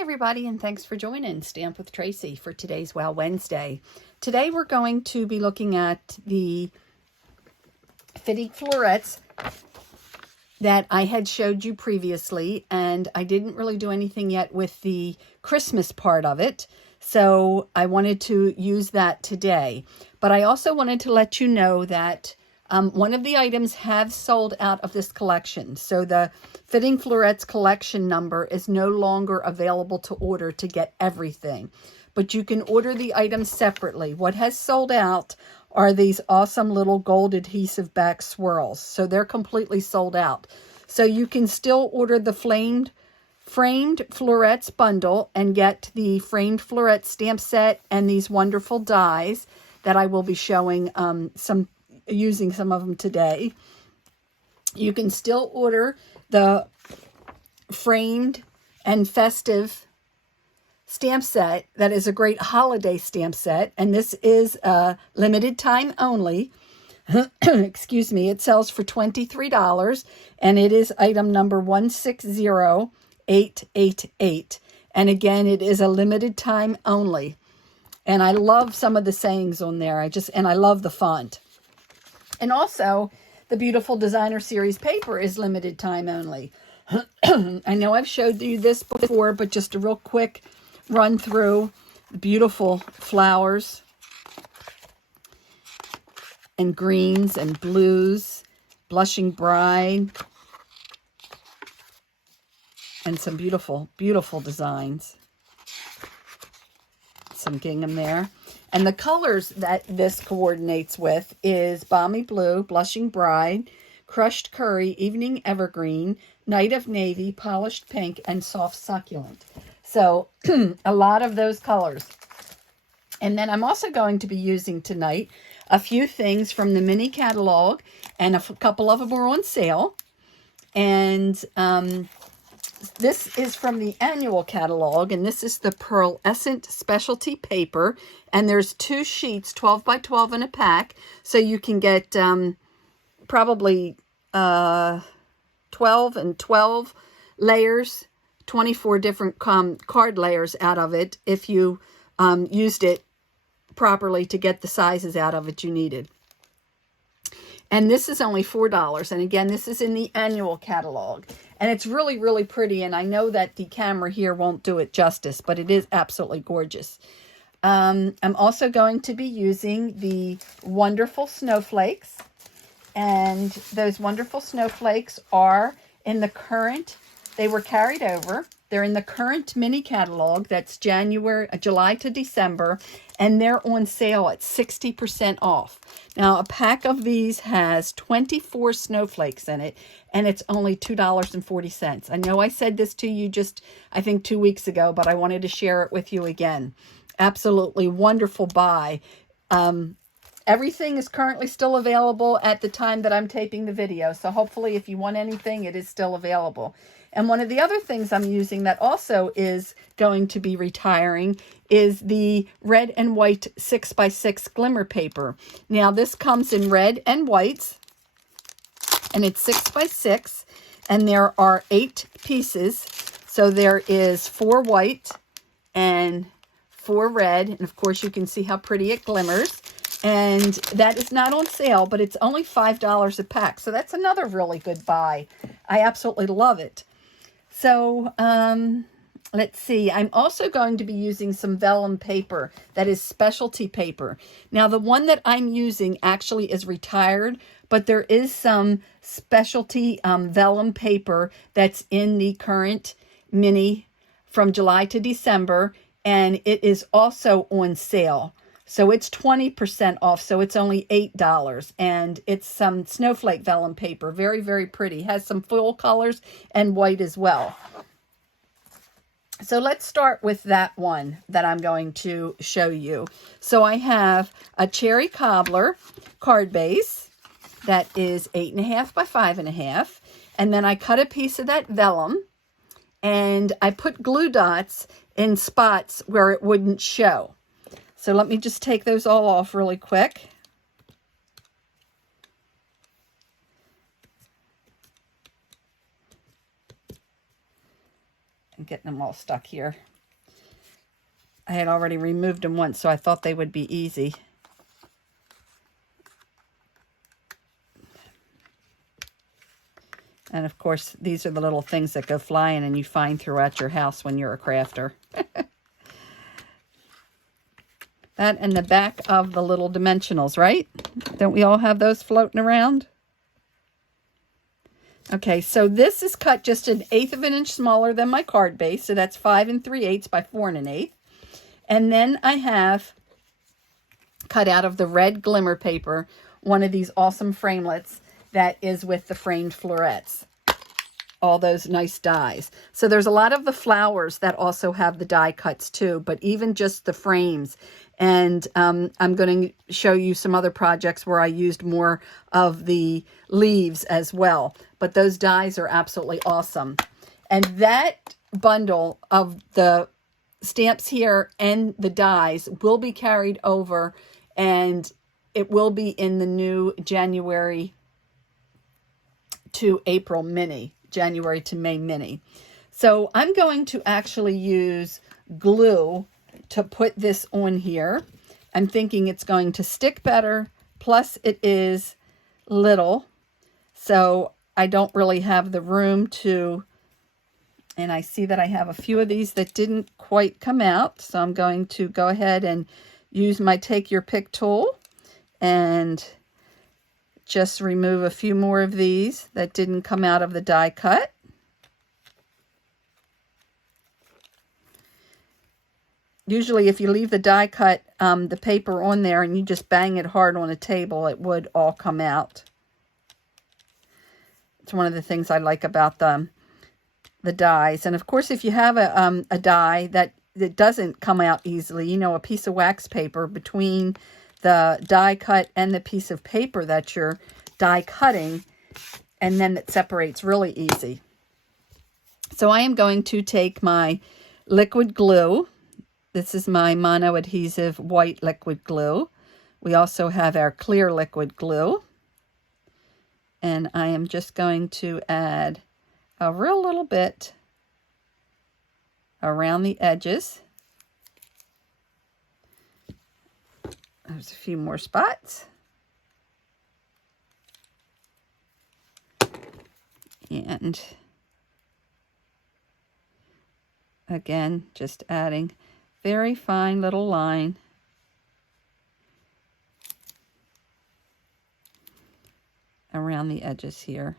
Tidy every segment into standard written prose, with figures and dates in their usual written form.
everybody, and thanks for joining Stamp with Tracy for today's Wow Wednesday. Today we're going to be looking at the fitting florets that I had showed you previously, and I didn't really do anything yet with the Christmas part of it, so I wanted to use that today. But I also wanted to let you know that one of the items have sold out of this collection. So the Fitting Florets collection number is no longer available to order to get everything. But you can order the items separately. What has sold out are these awesome little gold adhesive back swirls. So they're completely sold out. So you can still order the framed florets bundle and get the framed floret stamp set and these wonderful dies that I will be showing using some of them today. You can still order the framed and festive stamp set. That is a great holiday stamp set, and this is limited time only. Excuse me. It sells for $23, and it is item number 160888. And again, it is a limited time only. And I love some of the sayings on there. I love the font. And also, the beautiful designer series paper is limited time only. I know I've showed you this before, but just a real quick run through the beautiful flowers and greens and blues, blushing bride, and some beautiful, beautiful designs. Some gingham there. And the colors that this coordinates with is Balmy Blue, Blushing Bride, Crushed Curry, Evening Evergreen, Night of Navy, Polished Pink, and Soft Succulent. So a lot of those colors. And then I'm also going to be using tonight a few things from the mini catalog, and a couple of them are on sale. And this is from the annual catalog, and this is the Pearlescent Specialty Paper, and there's 2 sheets, 12 by 12 in a pack, so you can get probably 12 and 12 layers, 24 different card layers out of it if you used it properly to get the sizes out of it you needed. And this is only $4. And again, this is in the annual catalog. And it's really, really pretty. And I know that the camera here won't do it justice, but it is absolutely gorgeous. I'm also going to be using the wonderful snowflakes. And those wonderful snowflakes are in the current, they were carried over. They're in the current mini catalog. That's July to December. And they're on sale at 60% off. Now, a pack of these has 24 snowflakes in it, and it's only $2.40. I know I said this to you just, I think, 2 weeks ago, but I wanted to share it with you again. Absolutely wonderful buy. Everything is currently still available at the time that I'm taping the video, so hopefully if you want anything, it is still available. And one of the other things I'm using that also is going to be retiring is the red and white 6x6 glimmer paper. Now, this comes in red and whites, and it's 6x6, and there are 8 pieces. So there is 4 white and 4 red, and of course you can see how pretty it glimmers. And that is not on sale, but it's only $5 a pack. So that's another really good buy. I absolutely love it. So, let's see. I'm also going to be using some vellum paper that is specialty paper. Now, the one that I'm using actually is retired, but there is some specialty vellum paper that's in the current mini from July to December, and it is also on sale. So it's 20% off, so it's only $8, and it's some snowflake vellum paper. Very, very pretty. Has some full colors and white as well. So let's start with that one that I'm going to show you. So I have a cherry cobbler card base that is 8.5 by 5.5, and then I cut a piece of that vellum, and I put glue dots in spots where it wouldn't show. So let me just take those all off really quick. I'm getting them all stuck here. I had already removed them once, so I thought they would be easy. And of course, these are the little things that go flying and you find throughout your house when you're a crafter. That and the back of the little dimensionals, right? Don't we all have those floating around? Okay, so this is cut just 1/8 of an inch smaller than my card base. So that's 5 3/8 by 4 1/8. And then I have cut out of the red glimmer paper one of these awesome framelits that is with the framed florets. All those nice dies. So there's a lot of the flowers that also have the die cuts too, but even just the frames. And I'm going to show you some other projects where I used more of the leaves as well. But those dies are absolutely awesome. And that bundle of the stamps here and the dies will be carried over, and it will be in the new January to April mini, January to May mini. So I'm going to actually use glue to put this on here. I'm thinking it's going to stick better, plus it is little, so I don't really have the room to, and I see that I have a few of these that didn't quite come out, so I'm going to go ahead and use my Take Your Pick tool and just remove a few more of these that didn't come out of the die cut. Usually if you leave the die cut, the paper on there and you just bang it hard on a table, it would all come out. It's one of the things I like about the dies. And of course, if you have a die that doesn't come out easily, you know, a piece of wax paper between the die cut and the piece of paper that you're die cutting, and then it separates really easy. So I am going to take my liquid glue. This is my mono-adhesive white liquid glue. We also have our clear liquid glue. And I am just going to add a real little bit around the edges. There's a few more spots. And again, just adding very fine little line around the edges here.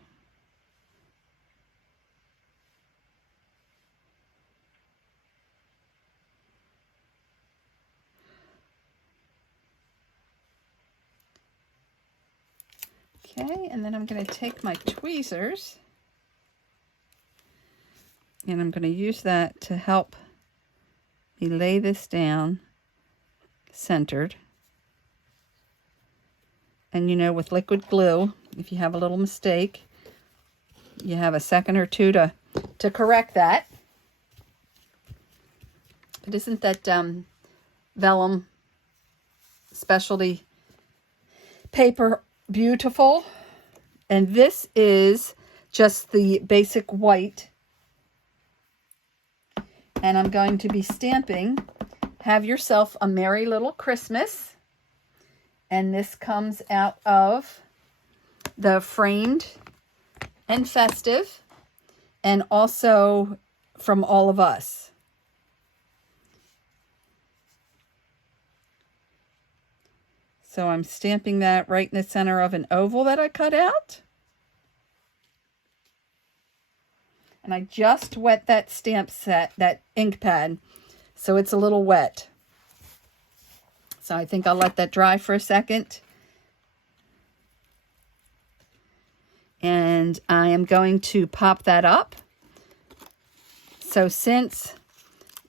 Okay, and then I'm going to take my tweezers and I'm going to use that to help me lay this down centered. And you know, with liquid glue, if you have a little mistake, you have a second or two to correct that. But isn't that vellum specialty paper beautiful? And this is just the basic white. And I'm going to be stamping Have Yourself a Merry Little Christmas. And this comes out of the Framed and Festive, and also from All of Us. So I'm stamping that right in the center of an oval that I cut out. And I just wet that stamp set, that ink pad, so it's a little wet. So I think I'll let that dry for a second. And I am going to pop that up. So since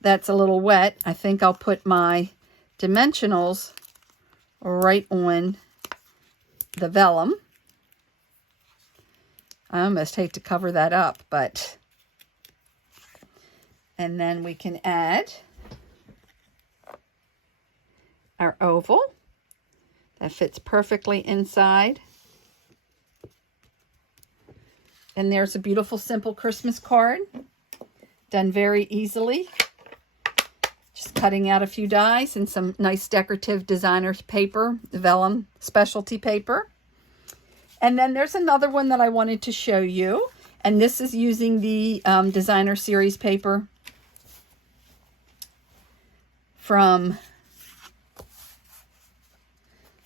that's a little wet, I think I'll put my dimensionals right on the vellum. I almost hate to cover that up, but... And then we can add our oval that fits perfectly inside. And there's a beautiful, simple Christmas card. Done very easily. Just cutting out a few dies and some nice decorative designer paper, vellum specialty paper. And then there's another one that I wanted to show you. And this is using the designer series paper from,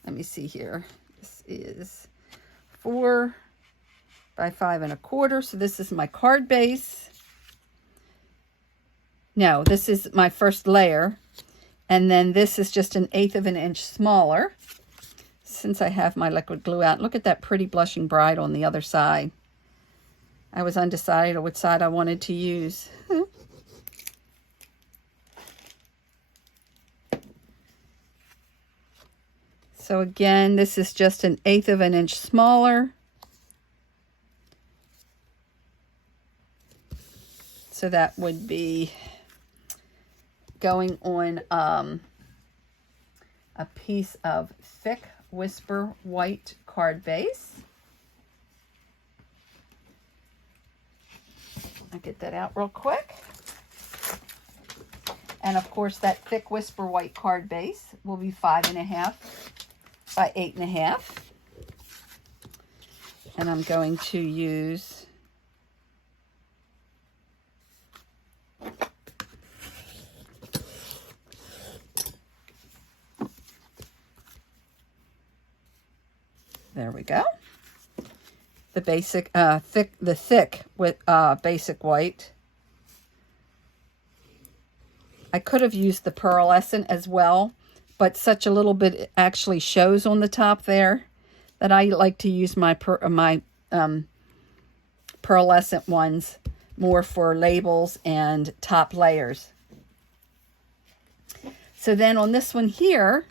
let me see here. This is 4 by 5 1/4. So this is my card base. No, this is my first layer. And then this is just 1/8 of an inch smaller. Since I have my liquid glue out, look at that pretty blushing bride on the other side. I was undecided on which side I wanted to use. So again, this is just 1/8 of an inch smaller. So that would be going on a piece of thick Whisper white card base. I'll get that out real quick. And of course that thick Whisper white card base will be 5 1/2 by 8 1/2. And I'm going to use there we go. The basic, thick with basic white. I could have used the pearlescent as well, but such a little bit actually shows on the top there that I like to use my pearlescent ones more for labels and top layers. So then on this one here,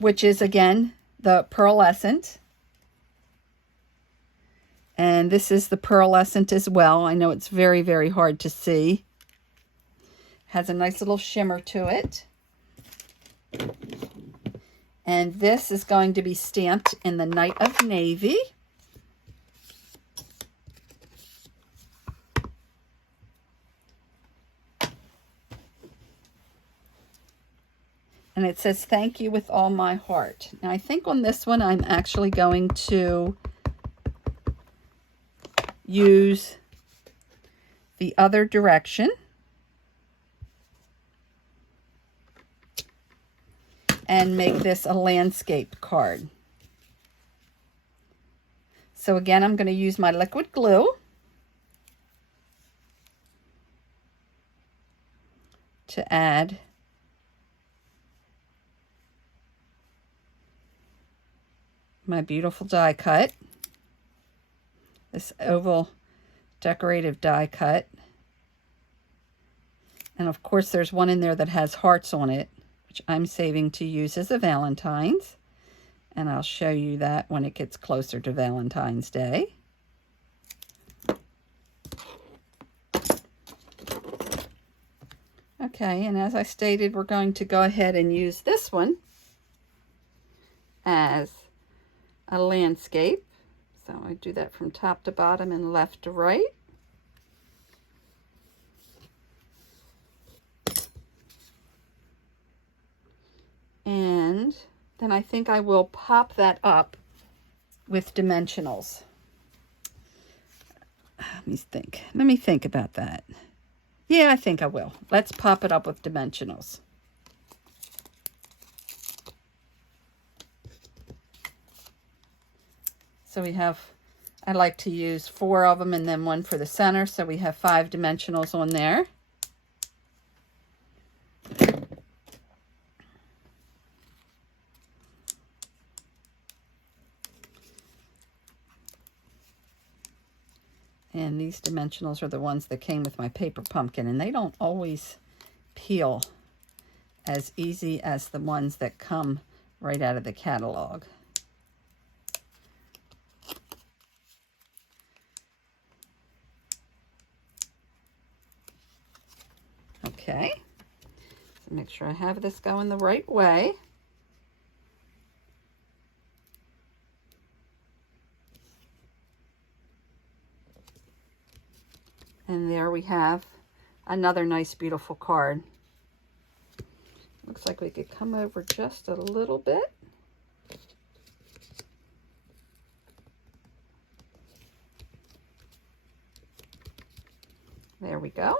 which is again the pearlescent, and this is the pearlescent as well. I know it's very, very hard to see. Has a nice little shimmer to it. And this is going to be stamped in the Night of Navy. And it says, "Thank you with all my heart." Now I think on this one I'm actually going to use the other direction and make this a landscape card. So again, I'm going to use my liquid glue to add my beautiful die cut. This oval decorative die cut. And of course there's one in there that has hearts on it, which I'm saving to use as a Valentine's. And I'll show you that when it gets closer to Valentine's Day. Okay, and as I stated, we're going to go ahead and use this one as a landscape. So I do that from top to bottom and left to right. And then I think I will pop that up with dimensionals. Let me think. Let me think about that. Yeah, I think I will. Let's pop it up with dimensionals. So we have, I like to use 4 of them and then 1 for the center. So we have 5 dimensionals on there. And these dimensionals are the ones that came with my paper pumpkin, and they don't always peel as easy as the ones that come right out of the catalog. Okay, so make sure I have this going the right way. And there we have Another nice, beautiful card. Looks like we could come over just a little bit. There we go.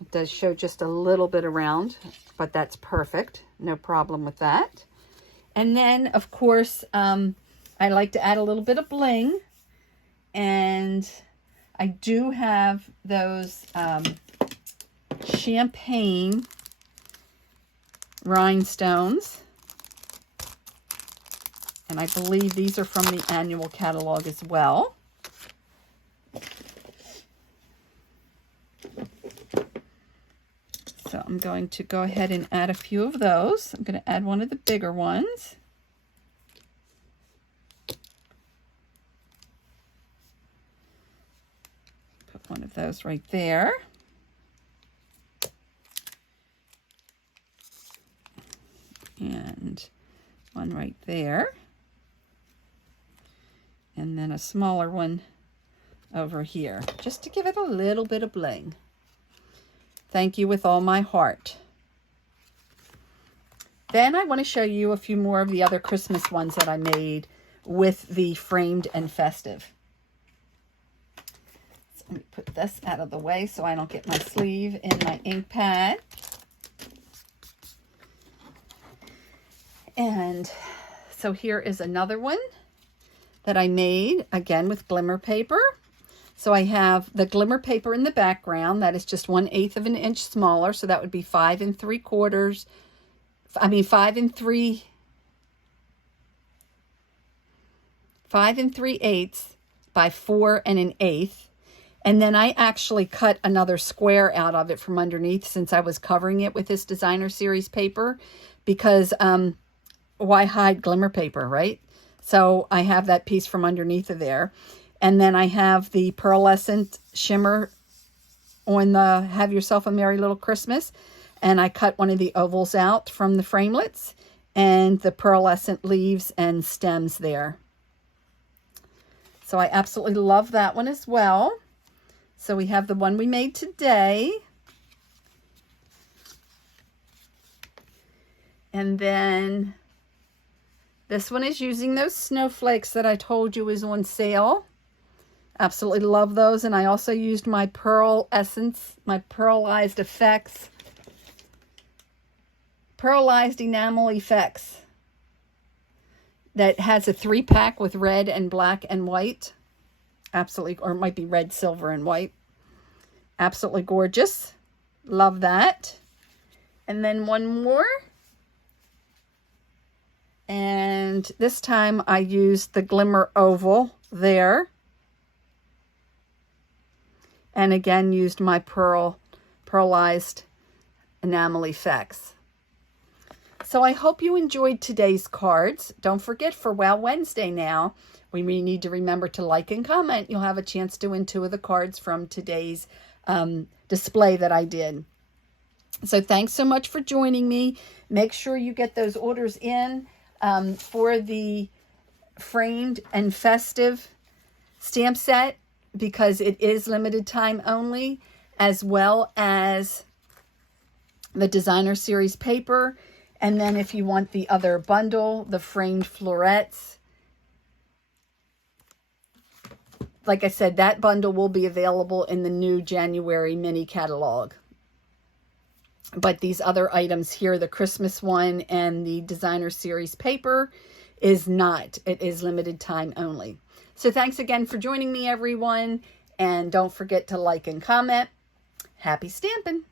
It does show just a little bit around, but that's perfect. No problem with that. And then, of course, I like to add a little bit of bling. And I do have those champagne rhinestones. And I believe these are from the annual catalog as well. So I'm going to go ahead and add a few of those. I'm going to add one of the bigger ones. Put one of those right there. And one right there. And then a smaller one over here, just to give it a little bit of bling. Thank you with all my heart. Then I want to show you a few more of the other Christmas ones that I made with the framed and festive. So let me put this out of the way so I don't get my sleeve in my ink pad. And so here is another one that I made, again with glimmer paper. So I have the glimmer paper in the background. That is just 1/8 of an inch smaller. So that would be 5 3/4. I mean 5 3/8 by 4 1/8. And then I actually cut another square out of it from underneath since I was covering it with this designer series paper, because why hide glimmer paper, right? So I have that piece from underneath of there. And then I have the pearlescent shimmer on the Have Yourself a Merry Little Christmas. And I cut one of the ovals out from the framelits and the pearlescent leaves and stems there. So I absolutely love that one as well. So we have the one we made today. And then this one is using those snowflakes that I told you is on sale. Absolutely love those. And I also used my Pearl Essence, my Pearlized Effects, Pearlized Enamel Effects. That has a 3-pack with red and black and white. Absolutely, or it might be red, silver, and white. Absolutely gorgeous. Love that. And then one more. And this time I used the glimmer oval there. And again, used my pearlized enamel effects. So I hope you enjoyed today's cards. Don't forget, for Wow Wednesday now, we need to remember to like and comment. You'll have a chance to win 2 of the cards from today's display that I did. So thanks so much for joining me. Make sure you get those orders in for the framed and festive stamp set, because it is limited time only, as well as the designer series paper. And then if you want the other bundle, the framed florets, like I said, that bundle will be available in the new January mini catalog. But these other items here, the Christmas one and the designer series paper, is not. It is limited time only. So thanks again for joining me, everyone. And don't forget to like and comment. Happy stamping!